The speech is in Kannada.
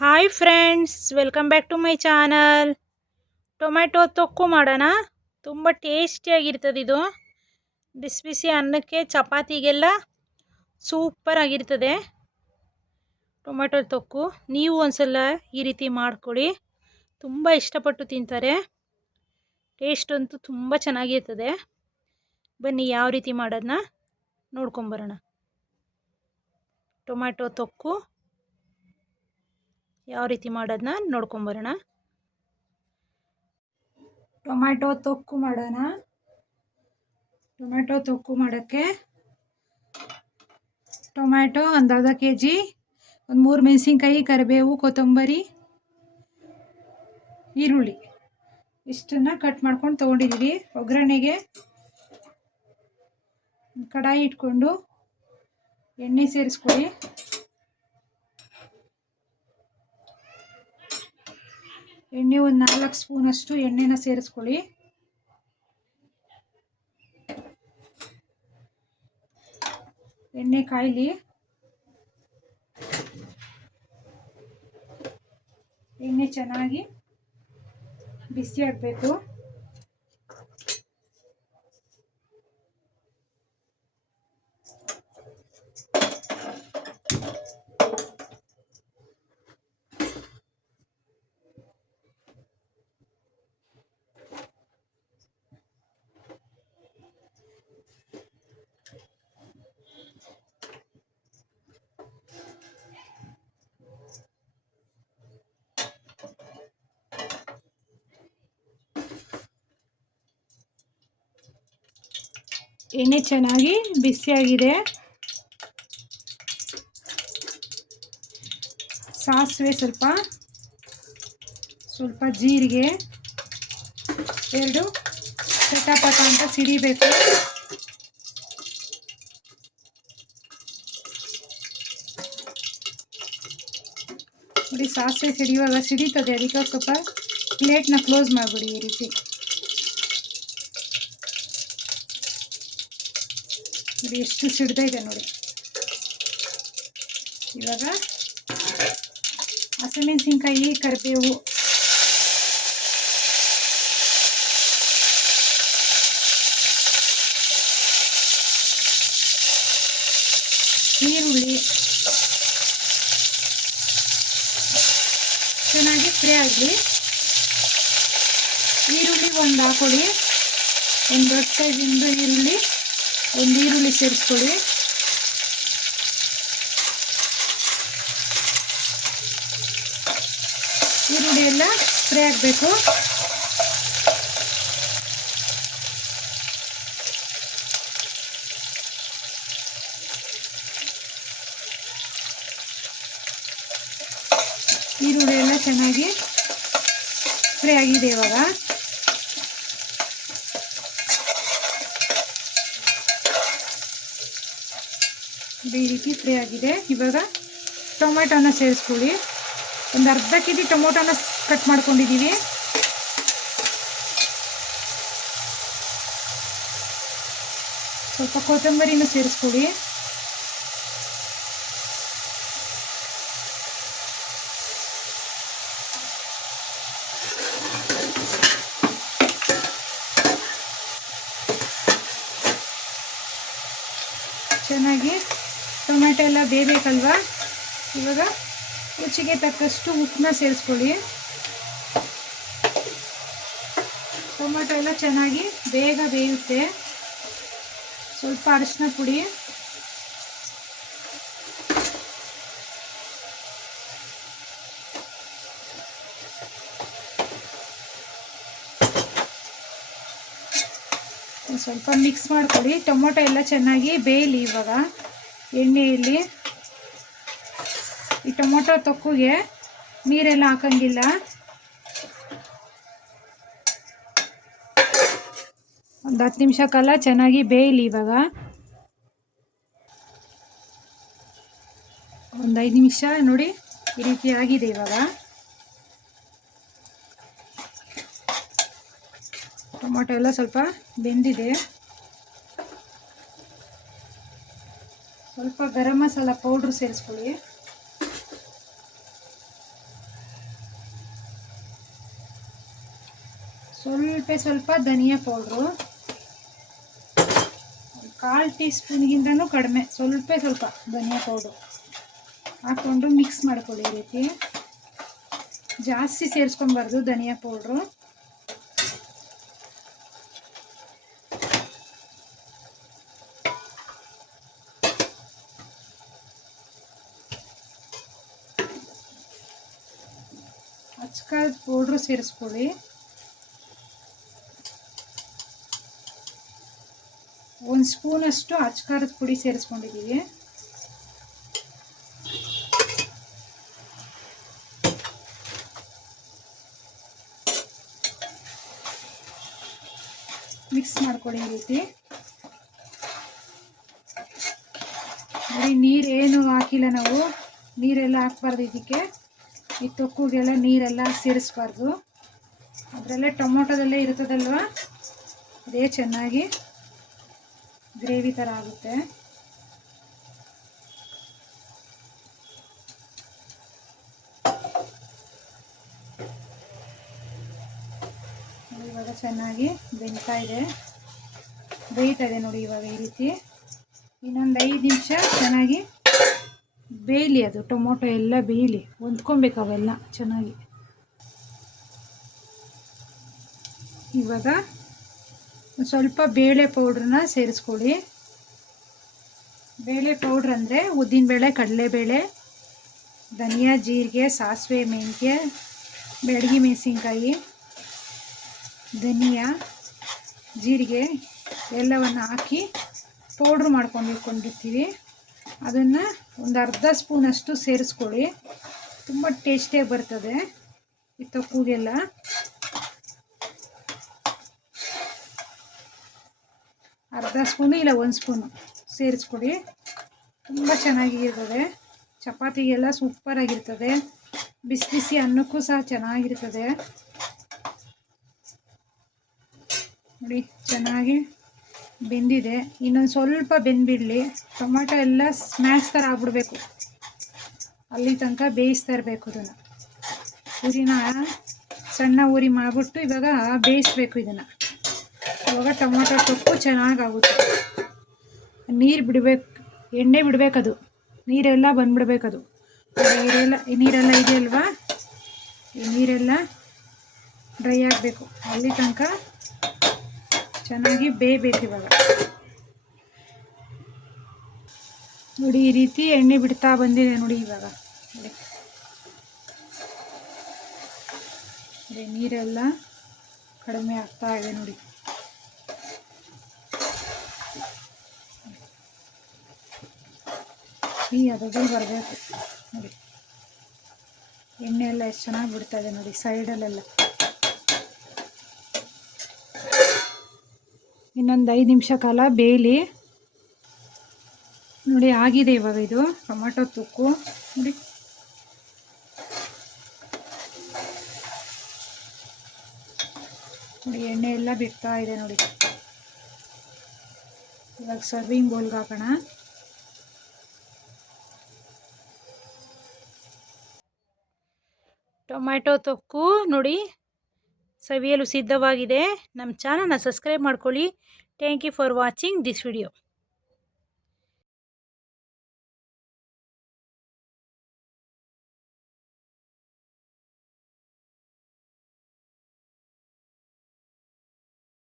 Hi friends welcome back to my channel tomato ತೊಕ್ಕು ಮಾಡೋಣ. ತುಂಬ ಟೇಸ್ಟಿಯಾಗಿರ್ತದೆ ಇದು. ಬಿಸಿ ಬಿಸಿ ಅನ್ನಕ್ಕೆ, ಚಪಾತಿಗೆಲ್ಲ ಸೂಪರ್ ಆಗಿರ್ತದೆ. ಟೊಮ್ಯಾಟೊ ತೊಕ್ಕು. ನೀವು ಒಂದ್ಸಲ ಈ ರೀತಿ ಮಾಡ್ಕೊಳ್ಳಿ. ತುಂಬ ಇಷ್ಟಪಟ್ಟು ತಿಂತಾರೆ. ಟೇಸ್ಟ್ ಅಂತೂ ತುಂಬ ಚೆನ್ನಾಗಿರ್ತದೆ. ಬನ್ನಿ ಯಾವ ರೀತಿ ಮಾಡೋದನ್ನ ನೋಡ್ಕೊಂಬರೋಣ. ಟೊಮ್ಯಾಟೊ ತೊಕ್ಕು. ಯಾವ ರೀತಿ ಮಾಡೋದನ್ನ ನೋಡ್ಕೊಂಬರೋಣ ಟೊಮ್ಯಾಟೊ ತೊಕ್ಕು ಮಾಡೋಣ. ಟೊಮ್ಯಾಟೊ ತೊಕ್ಕು ಮಾಡೋಕ್ಕೆ ಟೊಮ್ಯಾಟೊ ಒಂದು ಅರ್ಧ ಕೆ ಜಿ ಒಂದು ಮೂರು ಮೆಣಸಿನ್ಕಾಯಿ, ಕರಿಬೇವು, ಕೊತ್ತಂಬರಿ, ಈರುಳ್ಳಿ. ಇಷ್ಟನ್ನು ಕಟ್ ಮಾಡ್ಕೊಂಡು ತೊಗೊಂಡಿದ್ದೀವಿ ಒಗ್ಗರಣೆಗೆ ಕಡಾಯಿ ಇಟ್ಕೊಂಡು ಎಣ್ಣೆ ಸೇರಿಸ್ಕೊಳ್ಳಿ. ಎಣ್ಣೆ ಒಂದು ನಾಲ್ಕು ಸ್ಪೂನಷ್ಟು ಎಣ್ಣೆನ ಸೇರಿಸ್ಕೊಳ್ಳಿ. ಎಣ್ಣೆ ಕಾಯಿಲಿ. ಎಣ್ಣೆ ಚೆನ್ನಾಗಿ ಬಿಸಿ ಆಗಬೇಕು. ಎಣ್ಣೆ ಚೆನ್ನಾಗಿ ಬಿಸಿಯಾಗಿದೆ. ಸಾಸಿವೆ ಸ್ವಲ್ಪ ಸ್ವಲ್ಪ ಜೀರಿಗೆ, ಎರಡು ಚಟಪಟ ಅಂತ ಸಿಡಿಬೇಕು. ನೋಡಿ, ಸಾಸಿವೆ ಸಿಡಿಯುವಾಗ ಸಿಡಿತದೆ, ಅದಕ್ಕೆ ಸ್ವಲ್ಪ ಪ್ಲೇಟ್ನ ಕ್ಲೋಸ್ ಮಾಡಿಬಿಡಿ ಈ ರೀತಿ. ನೋಡಿ ಎಷ್ಟು ಸಿಡ್ದೇ ಇದೆ ನೋಡಿ. ಇವಾಗ ಹಸಿಮೆಣಸಿನ್ಕಾಯಿ, ಕರಿಬೇವು. ಈರುಳ್ಳಿ. ಚೆನ್ನಾಗಿ ಫ್ರೈ ಆಗಲಿ. ಈರುಳ್ಳಿ ಒಂದು ಹಾಕೊಳ್ಳಿ ಒಂದು ದೊಡ್ಡ ಸೈಜಿಂದು ಈರುಳ್ಳಿ. ಒಂದು ಈರುಳ್ಳಿ ಸೇರಿಸ್ಕೊಳ್ಳಿ. ಈರುಳ್ಳಿ ಎಲ್ಲ ಫ್ರೈ ಆಗಬೇಕು. ಈರುಳ್ಳಿ ಎಲ್ಲ ಚೆನ್ನಾಗಿ ಫ್ರೈ ಆಗಿದೆ ಇವಾಗ. ಈ ರೀತಿ ಫ್ರೈ ಆಗಿದೆ. ಇವಾಗ ಟೊಮೆಟೊನ ಸೇರಿಸ್ಕೊಳ್ಳಿ. ಒಂದು ಅರ್ಧ ಕೆ ಜಿ ಟೊಮೊಟೊನ ಕಟ್ ಮಾಡ್ಕೊಂಡಿದ್ದೀವಿ. ಸ್ವಲ್ಪ ಕೊತ್ತಂಬರಿನ ಸೇರಿಸ್ಕೊಳ್ಳಿ ಚೆನ್ನಾಗಿ ಟೊಮೆಟೊ ಎಲ್ಲ ಬೇಯಬೇಕಲ್ವಾ ಇವಾಗ ರುಚಿಗೆ ತಕ್ಕಷ್ಟು ಉಪ್ಪನ್ನ ಸೇರಿಸ್ಕೊಳ್ಳಿ. ಟೊಮೆಟೊ ಎಲ್ಲ ಚೆನ್ನಾಗಿ ಬೇಗ ಬೇಯುತ್ತೆ. ಸ್ವಲ್ಪ ಅರಿಶಿನ ಪುಡಿ. ಸ್ವಲ್ಪ ಮಿಕ್ಸ್ ಮಾಡ್ಕೊಳ್ಳಿ. ಟೊಮೊಟೊ ಎಲ್ಲ ಚೆನ್ನಾಗಿ ಬೇಯಲಿ ಇವಾಗ. ಎಣ್ಣೆಯಲ್ಲಿ ಈ ಟೊಮೊಟೊ ತೊಕ್ಕುಗೆ ನೀರೆಲ್ಲ ಹಾಕಂಗಿಲ್ಲ. ಒಂದು ಹತ್ತು ನಿಮಿಷ ಕಾಲ ಚೆನ್ನಾಗಿ ಬೇಯಲಿ ಇವಾಗ. ಒಂದು ಐದು ನಿಮಿಷ ನೋಡಿ ಈ ರೀತಿ ಆಗಿದೆ ಇವಾಗ. ಟೊಮೊಟೊ ಎಲ್ಲ ಸ್ವಲ್ಪ ಬೆಂದಿದೆ. ಸ್ವಲ್ಪ ಗರಂ ಮಸಾಲ ಪೌಡ್ರ್ ಸೇರಿಸ್ಕೊಳ್ಳಿ. ಸ್ವಲ್ಪ ಸ್ವಲ್ಪ ಧನಿಯಾ ಪೌಡ್ರು. ಕಾಲು ಟೀ ಸ್ಪೂನ್ಗಿಂತನೂ ಕಡಿಮೆ, ಸ್ವಲ್ಪ ಸ್ವಲ್ಪ ಧನಿಯಾ ಪೌಡ್ರು ಹಾಕ್ಕೊಂಡು ಮಿಕ್ಸ್ ಮಾಡ್ಕೊಳ್ಳಿ ಈ ರೀತಿ. ಜಾಸ್ತಿ ಸೇರಿಸ್ಕೊಂಬಾರ್ದು ಧನಿಯಾ ಪೌಡ್ರು. ಅಚ್ಕಾರದ ಪೌಡ್ರು ಸೇರಿಸ್ಕೊಳ್ಳಿ. ಒಂದು ಸ್ಪೂನಷ್ಟು ಅಚ್ಕಾರದ ಪುಡಿ ಸೇರಿಸ್ಕೊಂಡಿದ್ದೀವಿ ಮಿಕ್ಸ್ ಮಾಡ್ಕೊಳ್ಳಿ ಈ ರೀತಿ. ನೋಡಿ ನೀರೇನು ಹಾಕಿಲ್ಲ ನಾವು. ನೀರೆಲ್ಲ ಹಾಕ್ಬಾರ್ದು ಇದಕ್ಕೆ. ಈ ತೊಕ್ಕುಗೆಲ್ಲ ನೀರೆಲ್ಲ ಸೇರಿಸ್ಬಾರ್ದು. ಅದರಲ್ಲೇ ಟೊಮೊಟೊದಲ್ಲೇ ಇರ್ತದಲ್ವ ಅದೇ ಚೆನ್ನಾಗಿ ಗ್ರೇವಿ ಥರ ಆಗುತ್ತೆ. ಇವಾಗ ಚೆನ್ನಾಗಿ ಬೆಂತಾ ಇದೆ. ಬೇಯ್ತಾ ಇದೆ ನೋಡಿ ಇವಾಗ ಈ ರೀತಿ. ಇನ್ನೊಂದು ಐದು ನಿಮಿಷ ಚೆನ್ನಾಗಿ ಬೇಯಲಿ ಅದು, ಟೊಮೊಟೊ ಎಲ್ಲ ಬೇಯಲಿ ಹೊಂದ್ಕೊಬೇಕು ಅವೆಲ್ಲ ಚೆನ್ನಾಗಿ. ಇವಾಗ ಸ್ವಲ್ಪ ಬೇಳೆ ಪೌಡ್ರನ್ನ ಸೇರಿಸ್ಕೊಳ್ಳಿ. ಬೇಳೆ ಪೌಡ್ರ್ ಅಂದರೆ ಉದ್ದಿನಬೇಳೆ ಕಡಲೆಬೇಳೆ ಧನಿಯಾ, ಜೀರಿಗೆ, ಸಾಸಿವೆ, ಮೆಂತ್ಯ ಬೆಳಗ್ಗೆ ಮೆಣಸಿನ್ಕಾಯಿ, ಧನಿಯಾ, ಜೀರಿಗೆ ಎಲ್ಲವನ್ನು ಹಾಕಿ ಪೌಡ್ರ್ ಮಾಡ್ಕೊಂಡು ಇಟ್ಕೊಂಡಿರ್ತೀವಿ ಅದನ್ನು ಒಂದು ಅರ್ಧ ಸ್ಪೂನಷ್ಟು ಸೇರಿಸ್ಕೊಳ್ಳಿ. ತುಂಬ ಟೇಸ್ಟಿಯಾಗಿ ಬರ್ತದೆ. ಈ ತೊಕ್ಕುಗೆಲ್ಲ ಅರ್ಧ ಸ್ಪೂನು ಇಲ್ಲ ಒಂದು ಸ್ಪೂನು ಸೇರಿಸ್ಕೊಡಿ ತುಂಬ ಚೆನ್ನಾಗಿರ್ತದೆ. ಚಪಾತಿಗೆಲ್ಲ ಸೂಪರಾಗಿರ್ತದೆ ಬಿಸಿ ಬಿಸಿ ಅನ್ನಕ್ಕೂ ಸಹ ಚೆನ್ನಾಗಿರ್ತದೆ. ನೋಡಿ, ಚೆನ್ನಾಗಿ ಬೆಂದಿದೆ. ಇನ್ನೊಂದು ಸ್ವಲ್ಪ ಬೆಂದ್ಬಿಡಲಿ. ಟೊಮಾಟೊ ಎಲ್ಲ ಸ್ಮ್ಯಾಶ್ ಥರ ಆಗ್ಬಿಡ್ಬೇಕು. ಅಲ್ಲಿ ತನಕ ಬೇಯಿಸ್ತಾ ಇರಬೇಕು ಇದನ್ನು ಉರಿನ ಸಣ್ಣ ಉರಿ ಮಾಡಿಬಿಟ್ಟು ಇವಾಗ ಬೇಯಿಸ್ಬೇಕು ಇದನ್ನು. ಇವಾಗ ಟೊಮೊಟೊ ಸೊಪ್ಪು ಚೆನ್ನಾಗಾಗುತ್ತೆ. ನೀರು ಬಿಡಬೇಕು. ಎಣ್ಣೆ ಬಿಡಬೇಕದು ನೀರೆಲ್ಲ ಬಂದ್ಬಿಡ್ಬೇಕದು ನೀರೆಲ್ಲ ನೀರೆಲ್ಲ ಇದೆಯಲ್ವಾ? ಈ ನೀರೆಲ್ಲ ಡ್ರೈ ಆಗಬೇಕು. ಅಲ್ಲಿ ತನಕ ಚೆನ್ನಾಗಿ ಬೇಯಬೇಕು ಇವಾಗ. ನೋಡಿ, ಈ ರೀತಿ ಎಣ್ಣೆ ಬಿಡ್ತಾ ಬಂದಿದೆ ನೋಡಿ ಇವಾಗ. ನೋಡಿ. ನೀರೆಲ್ಲ ಕಡಿಮೆ ಆಗ್ತಾ ಇದೆ ನೋಡಿ. ಈ ಬರಬೇಕು. ನೋಡಿ. ಎಣ್ಣೆ ಎಲ್ಲ ಎಷ್ಟು ಚೆನ್ನಾಗಿ ಬಿಡ್ತಾ ಇದೆ ನೋಡಿ ಸೈಡಲ್ಲೆಲ್ಲ ಇನ್ನೊಂದು ಐದು ನಿಮಿಷ ಕಾಲ ಬೇಯಲಿ. ನೋಡಿ, ಆಗಿದೆ ಇವಾಗ ಇದು. ಟೊಮೆಟೊ ತುಕ್ಕು. ನೋಡಿ. ನೋಡಿ, ಎಣ್ಣೆ ಎಲ್ಲ ಬಿಡ್ತಾ ಇದೆ ನೋಡಿ. ಇವಾಗ ಸರ್ವಿಂಗ್ ಬೌಲ್ಗೆ ಹಾಕೋಣ. ಟೊಮ್ಯಾಟೊ ತೊಕ್ಕು ನೋಡಿ. ಸವಿಯಲು ಸಿದ್ಧವಾಗಿದೆ. ನಮ್ಮ ಚಾನಲ್ನ ಸಬ್ಸ್ಕ್ರೈಬ್ ಮಾಡ್ಕೊಳ್ಳಿ. Thank you for watching this video